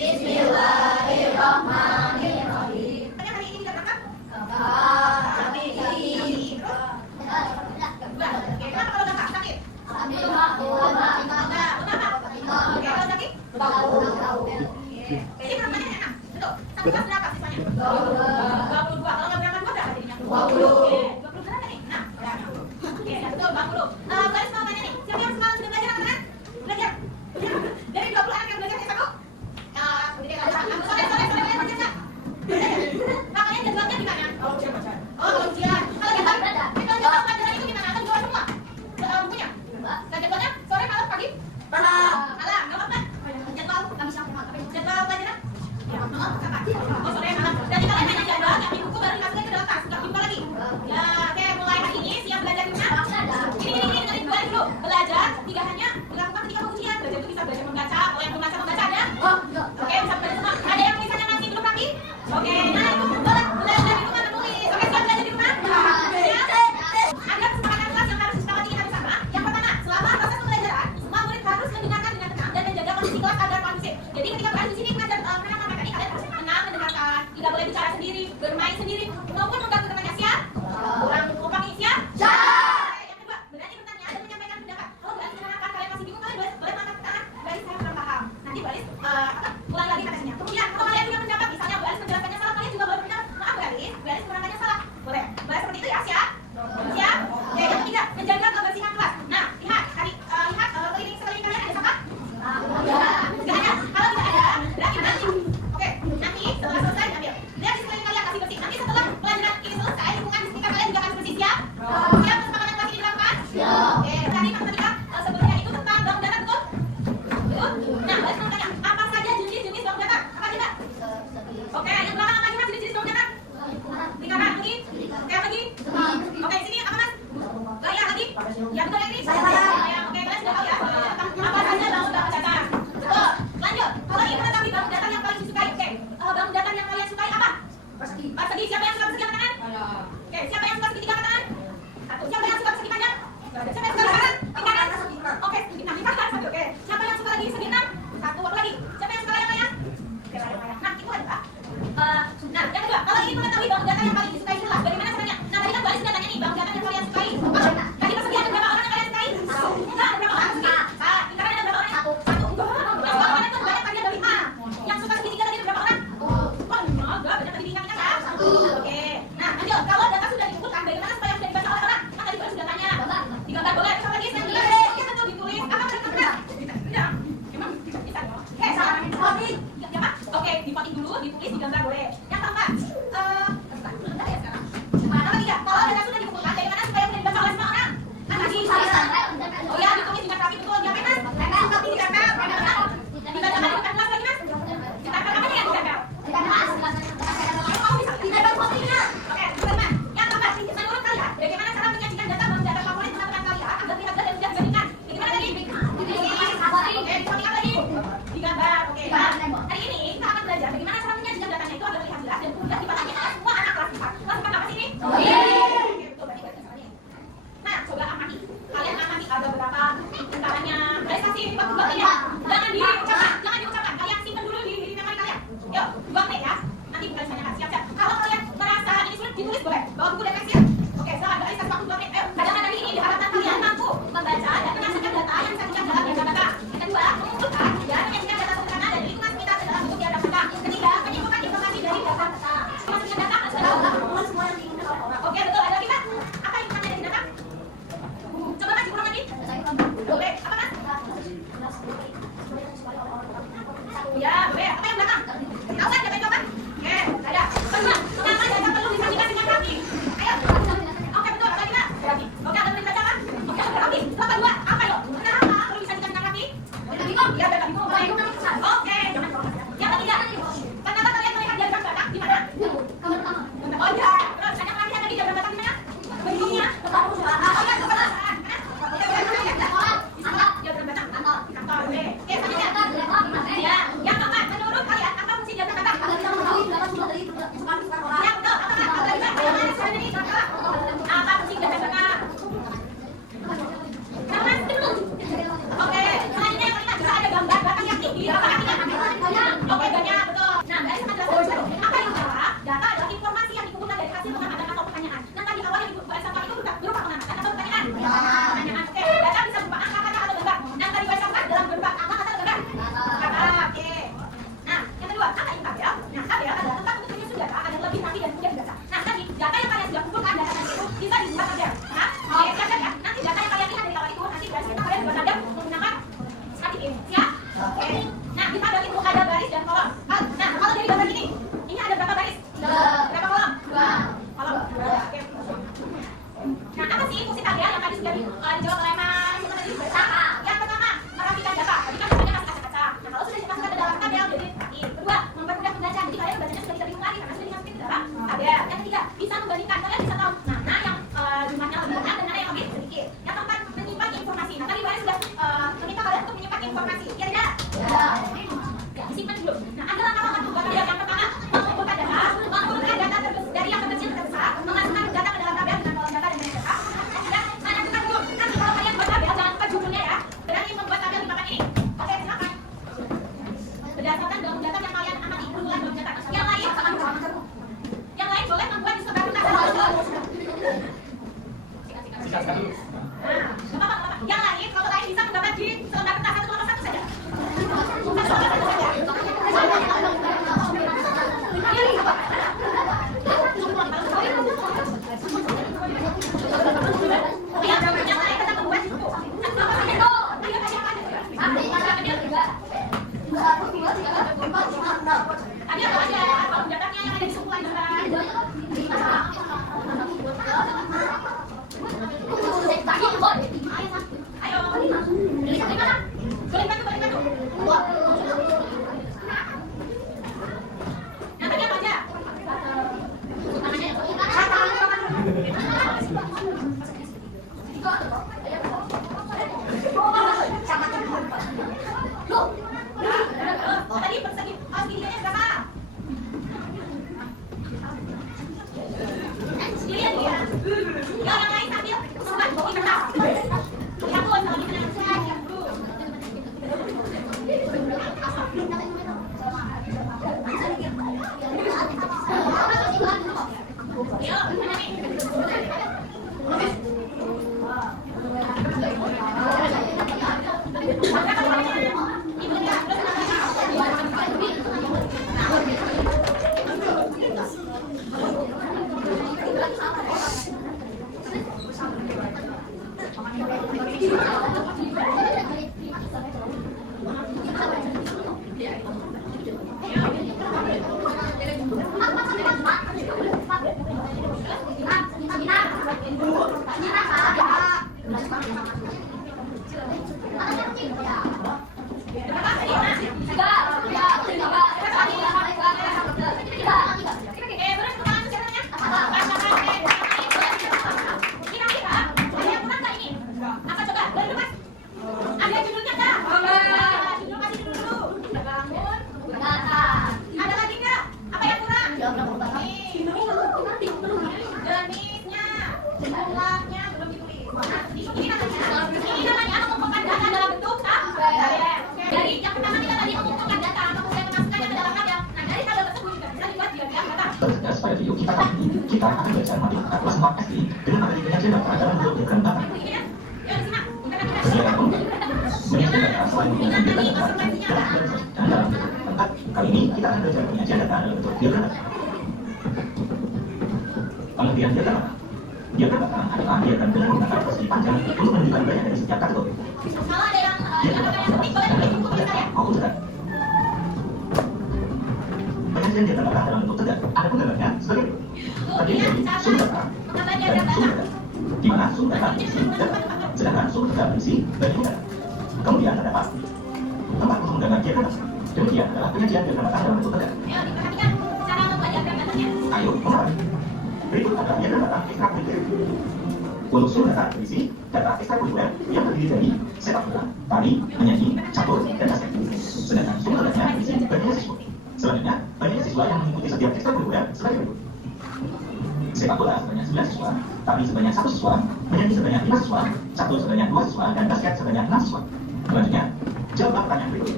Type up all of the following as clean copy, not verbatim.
Bismillahirrahmanirrahim. Tanya hari ini kita berangkat? Kami ini. Oke, kenapa kalau kakak sakit? Ambil waktu lama. Oke, kalau sakit? Tahu. Jadi perempuannya enak, betul. Satu kelas berapa siswanya? 22. Kalau nggak berangkat berapa jadinya? 20. Oke, 20 berapa nih? Nah, oke, betul 20. Garis mau tanya nih, siapa yang semalam sudah belajar anak-anak? Belajar. Dari 20 anak yang belajar nih satu. Sore belajar. Nah, kalian jadwalnya gimana? Kalau ujian baca. Oh, ujian. Kalau jadwal pelajaran itu gimana? Atau jual semua? Bukunya? Nah, jadwalnya sore, malam, pagi? Malam, nggak apa-apa. Jadwal kami siapa? Jadwal pelajaran? Ya, malam, kapan? Oh, sore, malam. Jadi kalian hanya jadwal, nggak buku baru dimasukin ke dalam tas, nggak buka lagi. Ya, oke, mulai hari ini siap belajar di mana? Ini dari dua dulu. Belajar, tidak hanya dilakukan ketika ujian. Belajar itu bisa belajar membaca. Kalau yang belum membaca ada? Oke, bisa belajar semua. Ada yang tulisannya masih belum rapi? Oke, nah itu boleh belajar di rumah menulis. Oke, siap belajar di rumah? Siap. Ada kesepakatan kelas yang harus disepakati kita bersama. Yang pertama, selama proses pembelajaran, semua murid harus mendengarkan dengan tenang dan menjaga kondisi kelas agar kondusif. Jadi ketika berada di sini mengajar mereka ini kalian harus tenang mendengarkan, tidak boleh bicara sendiri, bermain sendiri, maupun membantu temannya. Siap? Kurang kompak nih, siap? Yang kedua, berani bertanya dan menyampaikan pendapat. Kalau berani mendengarkan kalian masih bingung, kalian boleh angkat tangan. Baris, saya kurang paham. Nanti Baris ulang lagi katanya. Kemudian kalau kalian punya pendapat, misalnya Baris menjelaskannya salah, kalian juga boleh berpendapat. Maaf Baris menerangkannya salah. Boleh. Boleh seperti itu ya, siap? Siap? Oke, yang ketiga, menjaga kebersihan kelas. Nah, lihat keliling sekeliling kalian ada siapa? Nggak ada. Kalau tidak ada, berarti. Oke, nanti setelah selesai ambil. Lihat di sekeliling kalian kasih bersih. Nanti setelah pelajaran ini selesai, lingkungan di sekitar kalian juga akan bersih. Siap? Siap kesepakatan kelas ini dilakukan? Oke, tadi matematika sebelumnya itu tentang bangun datar, betul? Betul? Nah, Baris mau tanya, apa saja jenis-jenis bangun datar? Apa aja, Mbak? Oke, yang belakang apa aja, Mas, jenis-jenis bangun datar? Lingkaran, lagi? Lagi? Oke, di sini apa, Mas? Layar lagi? Ya, betul yang ini? Oke, kalian sudah tahu ya? Apa saja bangun datar? Betul. Lanjut. Kalau ingin mengetahui bangun datar yang paling disukai, oke. Bangun datar yang kalian sukai apa? Persegi. Siapa yang suka persegi angkat tangan? Oke, siapa yang suka segitiga angkat tangan? Satu. Siapa yang suka persegi panjang? Siapa yang suka lingkaran? Lingkaran? Oke, lingkaran satu. Oke. Siapa yang suka lagi segi enam? Satu. Apa lagi? Siapa yang suka layang-layang? Oke, layang-layang. Nah, itu aja, Pak. Nah, yang kedua, kalau ingin mengetahui bangun datar yang paling disukai adalah bagaimana caranya? Nah, tadi kan Baris sudah tanya nih, bangun datar yang kalian sukai. Tadi persegi ada berapa orang yang kalian sukai? Enggak, ada berapa orang persegi? Lingkaran ada berapa orang? Satu. Yang suka lingkaran itu banyak tadi ada 5. Yang suka segitiga tadi ada berapa orang? Oh, enggak, banyak tadi ingat ya. Oke. Nah, lanjut. Kalau data sudah dikumpulkan, bagaimana supaya sudah dibaca oleh orang? Kan tadi Baris sudah tanya. Digambar boleh. Apa lagi? Saya tulis. Ya, betul ditulis. Apa mereka benar? Tidak. Emang bisa dong. Oke, salah. Ya, Pak. Oke, dipoting dulu, ditulis, digambar boleh. Yang keempat, bentar ya sekarang. Nomor 3, kalau data sudah dikumpulkan, bagaimana supaya sudah dibaca oleh semua orang? Kan tadi oh ya, ditulis dengan rapi, betul. Diapain, Mas? Tapi ditempel. Dibacakan di depan kelas lagi, Mas? Ditempel apa nih yang ditempel? Ditempel fotonya. Oke, teman-teman. Yang keempat, menurut kalian, bagaimana cara menyajikan data bangun datar favorit teman-teman kalian agar tidak dan mudah dibandingkan? Bagaimana tadi? Oke, dipoting apa lagi? Digambar. Oke, hari ini kita akan belajar bagaimana cara menyajikan datanya itu agar terlihat jelas dan mudah dipahami oleh semua anak kelas 4. Kelas 4 apa sih ini? Oke, betul, berarti baca soalnya. Nah, coba amati. Kalian amati ada berapa lingkarannya. Baris kasih buat ya. Jangan diucapkan. Kalian simpan dulu di memori kalian. Yuk, buang deh ya. Nanti bukan saya siap-siap. Kalau kalian merasa ini sulit, ditulis boleh. Bawa buku dan pensil. Oke, salah. Baris kasih waktu 2 menit. Ayo, cadangan dari ini diharapkan kalian mampu membaca dan menyaksikan data yang disajikan dalam data. Yang kedua, mengumpulkan dan menyajikan data sederhana dari lingkungan sekitar dalam bentuk diagram data. Ketiga, menyimpulkan informasi dari data. Tadi apa aja? Kalau datangnya yang ada di sekolah juga. Ayo. Balik batu. Yang tadi apa aja? Tadi persegi segitiga berapa? Lihat dia. Ya orang lain sambil sempat di kertas. Lihat tuh sama di kertas. Yo, mana nih? Pada video kita kali ini, kita akan belajar matematika kelas 4 SD dengan matematika data dalam bentuk diagram data. Diagram pun menyajikan data selain menggunakan data dan dalam bentuk lengkap. Kali ini kita akan belajar penyajian data dalam bentuk diagram data. Pengertian diagram data. Diagram data adalah diagram dengan menggunakan posisi panjang untuk menunjukkan banyak dari setiap kategori. Diagram data maupun tegak. Penyajian diagram data dalam bentuk tegak. Ada penggambarnya sebagai terdiri dari sumber data dan sumber data, di mana sumber data berisi data, sedangkan sumber data berisi bagian data. Kemudian terdapat tempat untuk menggambar diagram data. Demikian adalah penyajian diagram data dalam bentuk tegak. Ayo memulai. Berikut adalah diagram data ekstrakurikuler. Untuk sumber data berisi data ekstrakurikuler yang terdiri dari sepak bola, tari, menyanyi, catur, dan basket. Sedangkan sumber datanya berisi bagian siswa. Selanjutnya, banyak siswa yang mengikuti setiap ekstrakurikuler sebagai berikut. Sepak bola sebanyak 9 siswa, tari sebanyak 1 siswa, menyanyi sebanyak 5 siswa, catur sebanyak 2 siswa, dan basket sebanyak 6 siswa. Selanjutnya, jawablah pertanyaan berikut.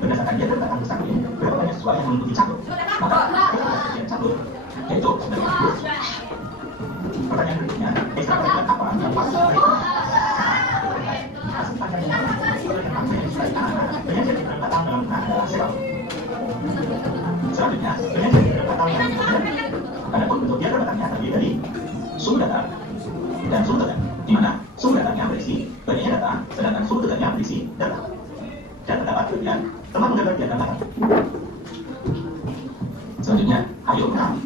Berdasarkan diagram data besar ini, berapa banyak siswa yang mengikuti catur? Maka, kita bagian catur, yaitu sebanyak 2 siswa. Pertanyaan berikutnya, ekstrakurikuler apa yang patut dilakukan? Penyajian diagram data dalam bentuk adalah sepak bola. Selanjutnya, penyajian diagram data dalam bentuk diagram. Adapun bentuk diagram datanya terdiri dari sumber data dan sumber data, di mana sumber datanya berisi banyaknya data, sedangkan sumber datanya berisi data. Dan terdapat bagian tempat menggambar diagram data. Selanjutnya, ayo mengenali.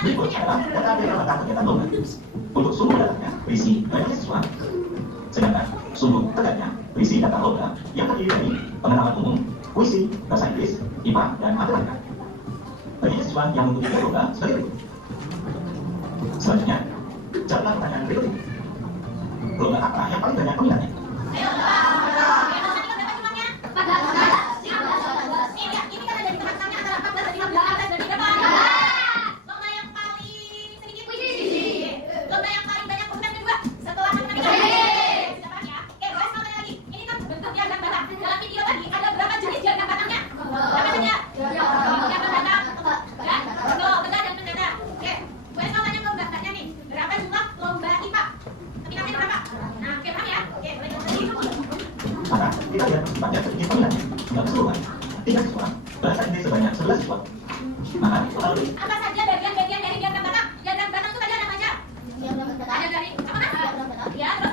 Berikut adalah data diagram data kegiatan lomba. Untuk sumber datanya berisi banyaknya siswa, sedangkan sumber datanya berisi data lomba yang terdiri dari pengetahuan umum, puisi, bahasa Inggris, IPA, dan matematika. Banyaknya siswa yang mengikuti lomba sebagai berikut. Selanjutnya, jawablah pertanyaan berikut ini. Lomba apa yang paling banyak peminatnya? Maka kita lihat persiapannya sedikit peminatnya. Tidak keseluruhan. 3 siswa, bahasa Inggris sebanyak 11 siswa. Maka lalu apa saja bagian-bagian dari diagram data? Diagram data itu tadi ada apa aja? Ada dari apa? Ya, terus